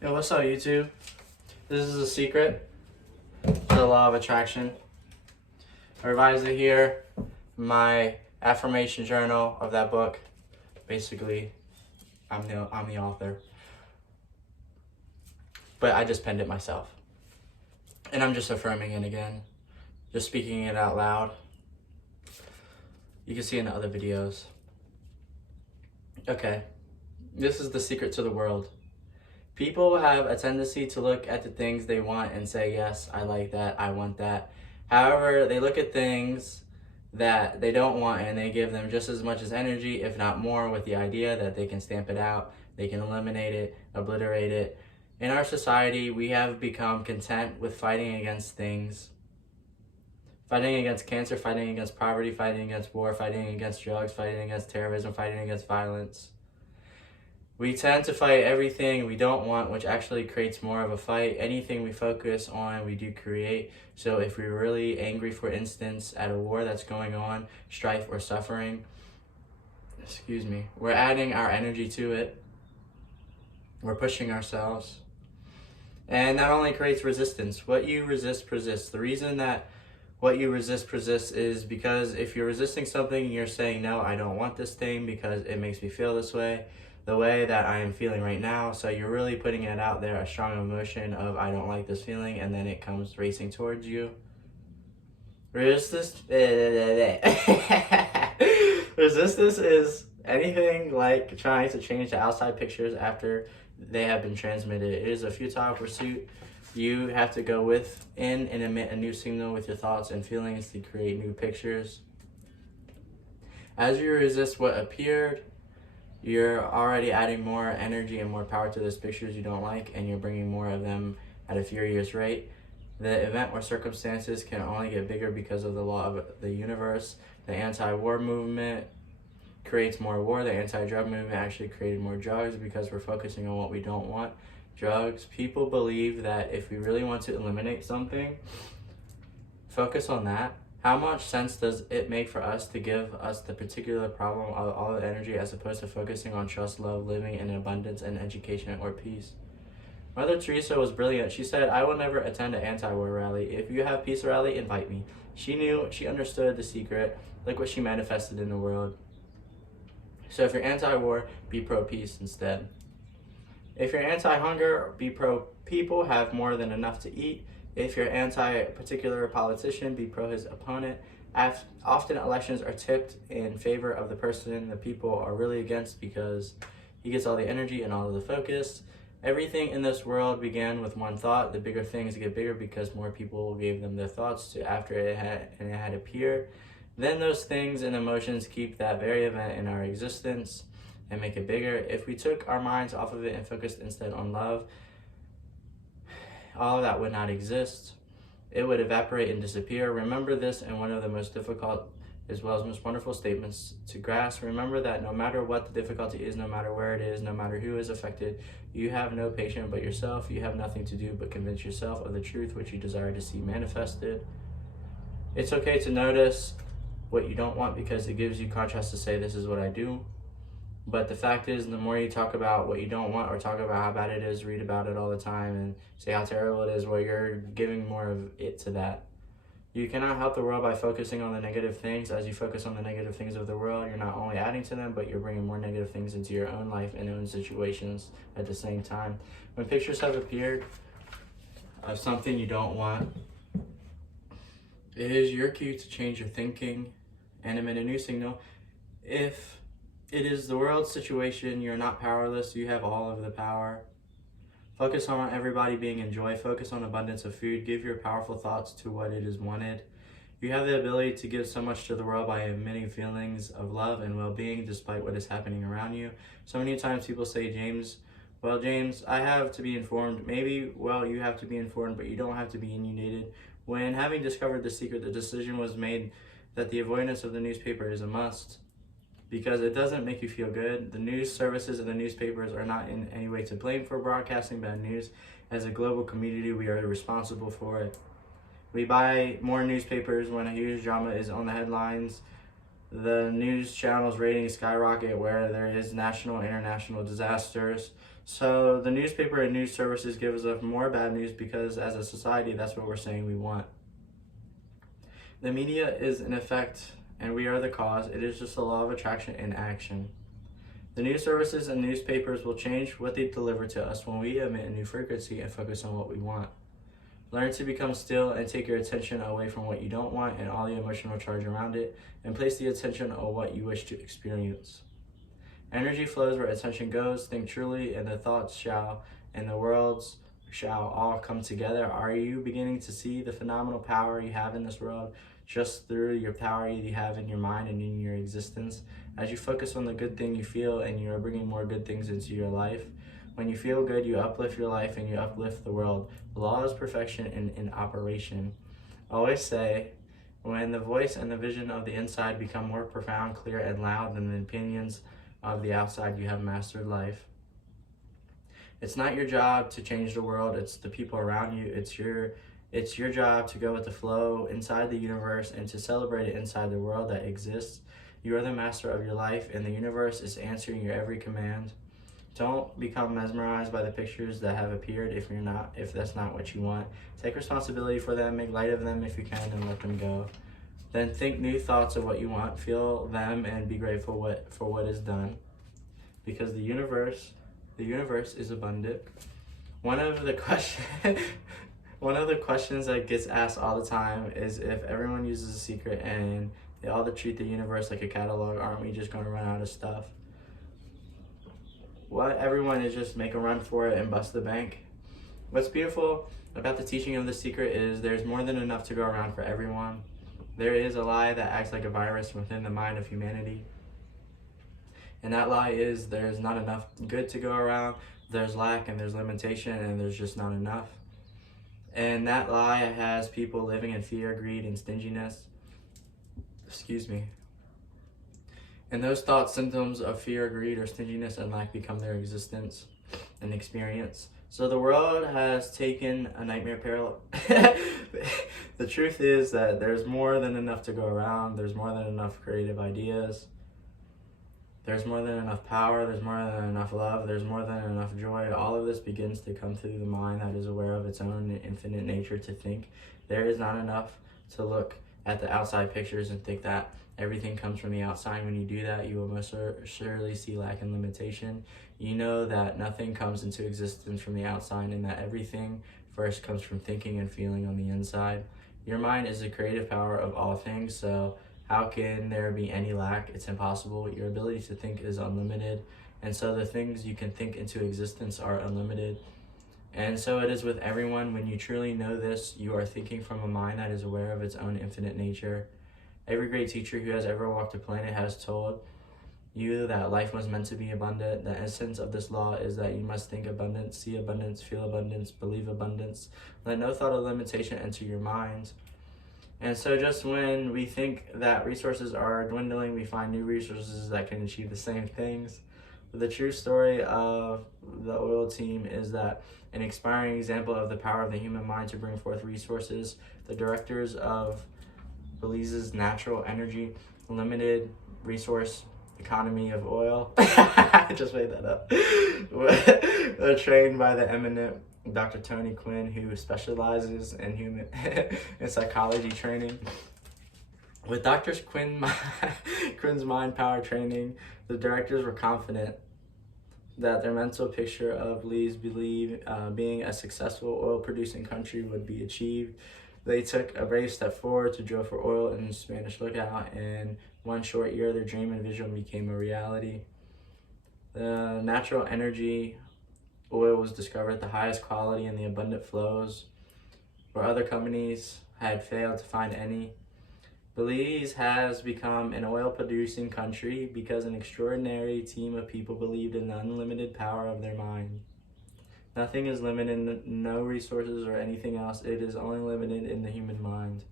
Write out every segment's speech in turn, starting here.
Yo, what's up, YouTube? This is a secret to the law of attraction. I revised it here, my affirmation journal of that book. Basically, I'm the author, but I just penned it myself, and I'm just affirming it again, just speaking it out loud. You can see in the other videos. Okay, this is the secret to the world. People have a tendency to look at the things they want and say, yes, I like that, I want that. However, they look at things that they don't want and they give them just as much as energy, if not more, with the idea that they can stamp it out, they can eliminate it, obliterate it. In our society, we have become content with fighting against things. Fighting against cancer, fighting against poverty, fighting against war, fighting against drugs, fighting against terrorism, fighting against violence. We tend to fight everything we don't want, which actually creates more of a fight. Anything we focus on, we do create. So if we're really angry, for instance, at a war that's going on, strife or suffering, we're adding our energy to it. We're pushing ourselves. And that only creates resistance. What you resist persists. The reason that what you resist persists is because if you're resisting something, you're saying, no, I don't want this thing because it makes me feel this way, the way that I am feeling right now. So you're really putting it out there, a strong emotion of I don't like this feeling, and then it comes racing towards you. Resistance is anything like trying to change the outside pictures after they have been transmitted. It is a futile pursuit. You have to go within and emit a new signal with your thoughts and feelings to create new pictures. As you resist what appeared, you're already adding more energy and more power to those pictures you don't like, and you're bringing more of them at a furious rate. The event or circumstances can only get bigger because of the law of the universe. The anti-war movement creates more war. The anti-drug movement actually created more drugs because we're focusing on what we don't want. Drugs. People believe that if we really want to eliminate something, focus on that. How much sense does it make for us to give us the particular problem of all the energy as opposed to focusing on trust, love, living in abundance, and education or peace? Mother Teresa was brilliant. She said, I will never attend an anti-war rally. If you have peace rally, invite me. She understood the secret. Look what she manifested in the world. So if you're anti-war, be pro-peace instead. If you're anti-hunger, be pro-people, have more than enough to eat. If you're anti-particular politician, be pro his opponent. Often elections are tipped in favor of the person the people are really against because he gets all the energy and all of the focus. Everything in this world began with one thought. The bigger things get bigger because more people gave them their thoughts to after it had appeared. Then those things and emotions keep that very event in our existence and make it bigger. If we took our minds off of it and focused instead on love, all of that would not exist. It would evaporate and disappear. Remember this, and one of the most difficult as well as most wonderful statements to grasp. Remember that no matter what the difficulty is, no matter where it is, no matter who is affected, you have no patient but yourself. You have nothing to do but convince yourself of the truth which you desire to see manifested. It's okay to notice what you don't want because it gives you contrast to say, this is what I do. But the fact is, the more you talk about what you don't want or talk about how bad it is, read about it all the time and say how terrible it is, well, you're giving more of it to that. You cannot help the world by focusing on the negative things. As you focus on the negative things of the world, you're not only adding to them, but you're bringing more negative things into your own life and own situations at the same time. When pictures have appeared of something you don't want, it is your cue to change your thinking and emit a new signal. If it is the world's situation, you're not powerless, you have all of the power. Focus on everybody being in joy, focus on abundance of food, give your powerful thoughts to what it is wanted. You have the ability to give so much to the world by emitting feelings of love and well-being despite what is happening around you. So many times people say, James, I have to be informed. Maybe, you have to be informed, but you don't have to be inundated. When having discovered the secret, the decision was made that the avoidance of the newspaper is a must, because it doesn't make you feel good. The news services and the newspapers are not in any way to blame for broadcasting bad news. As a global community, we are responsible for it. We buy more newspapers when a huge drama is on the headlines. The news channels ratings skyrocket where there is national and international disasters. So the newspaper and news services give us more bad news because as a society, that's what we're saying we want. The media is in effect, and we are the cause. It is just the law of attraction in action. The news services and newspapers will change what they deliver to us when we emit a new frequency and focus on what we want. Learn to become still and take your attention away from what you don't want and all the emotional charge around it, and place the attention on what you wish to experience. Energy flows where attention goes. Think truly, and the thoughts shall, and the worlds shall all come together. Are you beginning to see the phenomenal power you have in this world just through your power you have in your mind and in your existence? As you focus on the good thing you feel, and you are bringing more good things into your life. When you feel good, you uplift your life and you uplift the world. The law is perfection in operation. I always say, when the voice and the vision of the inside become more profound, clear, and loud than the opinions of the outside, you have mastered life. It's not your job to change the world, it's the people around you. It's your job to go with the flow inside the universe and to celebrate it inside the world that exists. You are the master of your life, and the universe is answering your every command. Don't become mesmerized by the pictures that have appeared if that's not what you want. Take responsibility for them, make light of them if you can, and let them go. Then think new thoughts of what you want, feel them, and be grateful for what is done. Because the universe is abundant. One of the questions that gets asked all the time is, if everyone uses a secret and they all treat the universe like a catalog, aren't we just going to run out of stuff? What everyone is just make a run for it and bust the bank. What's beautiful about the teaching of the secret is there's more than enough to go around for everyone. There is a lie that acts like a virus within the mind of humanity. And that lie is there's not enough good to go around, there's lack and there's limitation and there's just not enough. And that lie has people living in fear, greed, and stinginess. And those thoughts, symptoms of fear, greed, or stinginess and lack become their existence and experience. So the world has taken a nightmare parallel. The truth is that there's more than enough to go around. There's more than enough creative ideas. There's more than enough power. There's more than enough love. There's more than enough joy. All of this begins to come through the mind that is aware of its own infinite nature to think. There is not enough to look at the outside pictures and think that everything comes from the outside. When you do that, you will most surely see lack and limitation. You know that nothing comes into existence from the outside and that everything first comes from thinking and feeling on the inside. Your mind is the creative power of all things, so how can there be any lack? It's impossible. Your ability to think is unlimited, and so the things you can think into existence are unlimited. And so it is with everyone. When you truly know this, you are thinking from a mind that is aware of its own infinite nature. Every great teacher who has ever walked the planet has told you that life was meant to be abundant. The essence of this law is that you must think abundance, see abundance, feel abundance, believe abundance. Let no thought of limitation enter your mind. And so just when we think that resources are dwindling, we find new resources that can achieve the same things. But the true story of the oil team is that an inspiring example of the power of the human mind to bring forth resources. The directors of Belize's natural energy limited resource economy of oil. I just made that up. Trained by the eminent Dr. Tony Quinn, who specializes in human in psychology training. With Dr. Quinn's mind power training, the directors were confident that their mental picture of Belize being a successful oil-producing country would be achieved. They took a brave step forward to drill for oil in the Spanish Lookout, and one short year, their dream and vision became a reality. The natural energy oil was discovered at the highest quality and the abundant flows, where other companies had failed to find any. Belize has become an oil-producing country because an extraordinary team of people believed in the unlimited power of their mind. Nothing is limited, no resources or anything else. It is only limited in the human mind.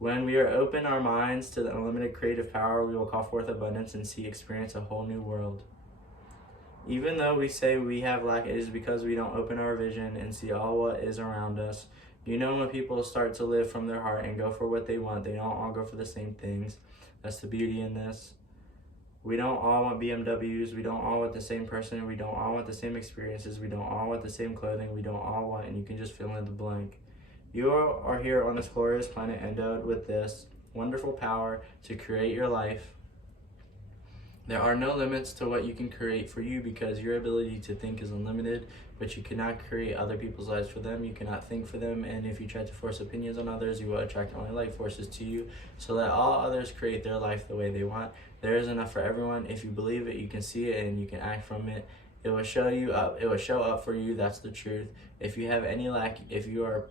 When we are open our minds to the unlimited creative power, we will call forth abundance and experience a whole new world. Even though we say we have lack, it is because we don't open our vision and see all what is around us. You know, when people start to live from their heart and go for what they want, they don't all go for the same things. That's the beauty in this. We don't all want BMWs. We don't all want the same person. We don't all want the same experiences. We don't all want the same clothing. We don't all want, and you can just fill in the blank. You are here on this glorious planet endowed with this wonderful power to create your life. There are no limits to what you can create for you because your ability to think is unlimited, but you cannot create other people's lives for them. You cannot think for them, and if you try to force opinions on others, you will attract only life forces to you. So let all others create their life the way they want. There is enough for everyone. If you believe it, you can see it and you can act from it. It will show you up. It will show up for you. That's the truth. If you have any lack, if you are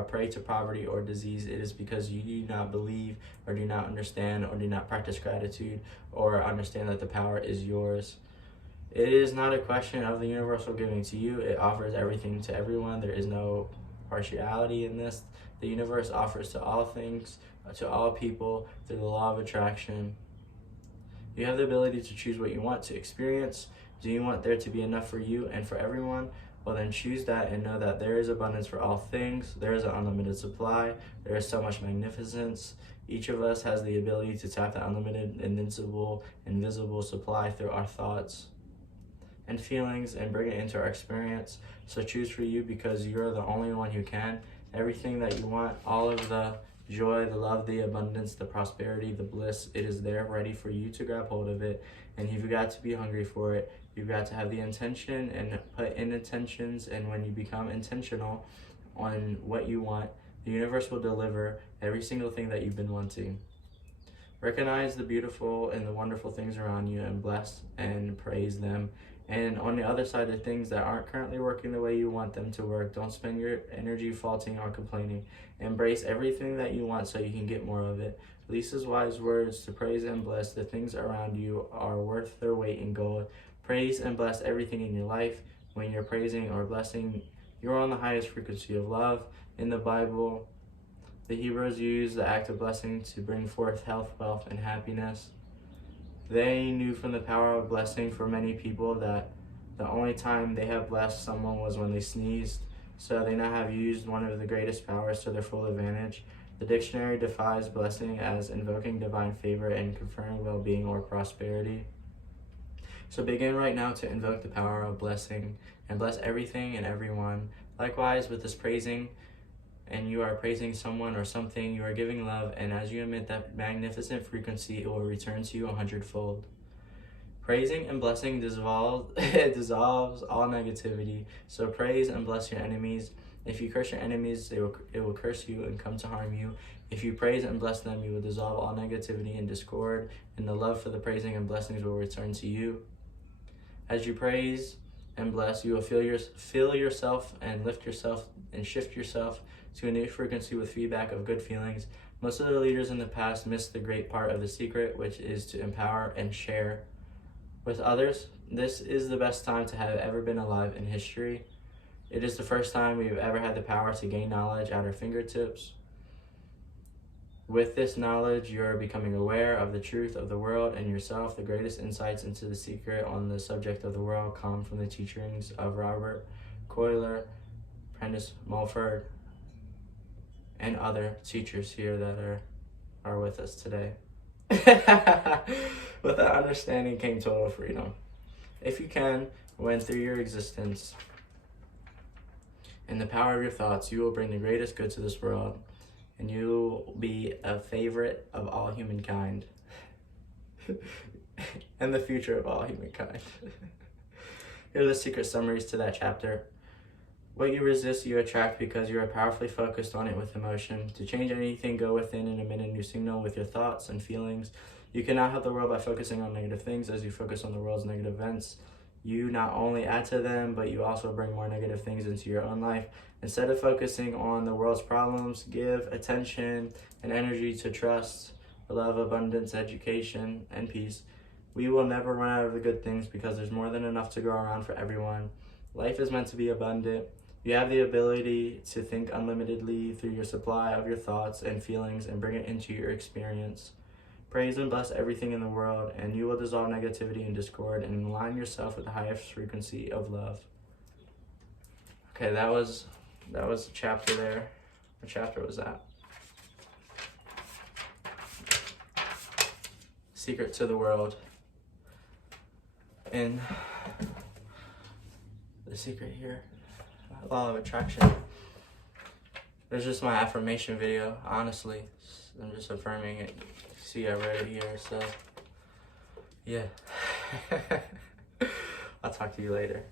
a prey to poverty or disease, it is because you do not believe or do not understand or do not practice gratitude or understand that the power is yours. It is not a question of the universal giving to you. It offers everything to everyone. There is no partiality in this. The universe offers to all things, to all people, through the law of attraction. You have the ability to choose what you want to experience. Do you want there to be enough for you and for everyone? Well, then choose that and know that there is abundance for all things. There is an unlimited supply. There is so much magnificence. Each of us has the ability to tap the unlimited, invincible, invisible supply through our thoughts and feelings and bring it into our experience. So choose for you because you're the only one who can. Everything that you want, all of the joy, the love, the abundance, the prosperity, the bliss, it is there ready for you to grab hold of it. And you've got to be hungry for it. You've got to have the intention and put in intentions. And when you become intentional on what you want, the universe will deliver every single thing that you've been wanting. Recognize the beautiful and the wonderful things around you and bless and praise them. And on the other side, the things that aren't currently working the way you want them to work, don't spend your energy faulting or complaining. Embrace everything that you want so you can get more of it. Lisa's wise words to praise and bless the things around you are worth their weight in gold. Praise and bless everything in your life. When you're praising or blessing, you're on the highest frequency of love. In the Bible, the Hebrews used the act of blessing to bring forth health, wealth, and happiness. They knew from the power of blessing for many people that the only time they have blessed someone was when they sneezed. So they now have used one of the greatest powers to their full advantage. The dictionary defines blessing as invoking divine favor and conferring well-being or prosperity. So begin right now to invoke the power of blessing and bless everything and everyone. Likewise, with this praising, and you are praising someone or something, you are giving love, and as you emit that magnificent frequency, it will return to you 100-fold. Praising and blessing dissolves all negativity. So praise and bless your enemies. If you curse your enemies, it will curse you and come to harm you. If you praise and bless them, you will dissolve all negativity and discord, and the love for the praising and blessings will return to you. As you praise and bless, you will feel yourself and lift yourself and shift yourself to a new frequency with feedback of good feelings. Most of the leaders in the past missed the great part of the secret, which is to empower and share with others. This is the best time to have ever been alive in history. It is the first time we've ever had the power to gain knowledge at our fingertips. With this knowledge, you're becoming aware of the truth of the world and yourself. The greatest insights into the secret on the subject of the world come from the teachings of Robert Coiler, Prentice Mulford, and other teachers here that are with us today. With that understanding came total freedom. If you can, when through your existence and the power of your thoughts, you will bring the greatest good to this world, and you will be a favorite of all humankind and the future of all humankind. Here are the secret summaries to that chapter. What you resist, you attract because you are powerfully focused on it with emotion. To change anything, go within and emit a new signal with your thoughts and feelings. You cannot help the world by focusing on negative things. As you focus on the world's negative events, you not only add to them, but you also bring more negative things into your own life. Instead of focusing on the world's problems, give attention and energy to trust, love, abundance, education, and peace. We will never run out of the good things because there's more than enough to go around for everyone. Life is meant to be abundant. You have the ability to think unlimitedly through your supply of your thoughts and feelings and bring it into your experience. Praise and bless everything in the world, and you will dissolve negativity and discord and align yourself with the highest frequency of love. Okay, that was a chapter there. What chapter was that? secret to the world. And the secret here, law of attraction. It's just my affirmation video, honestly. I'm just affirming it. See, I read it here, so yeah. I'll talk to you later.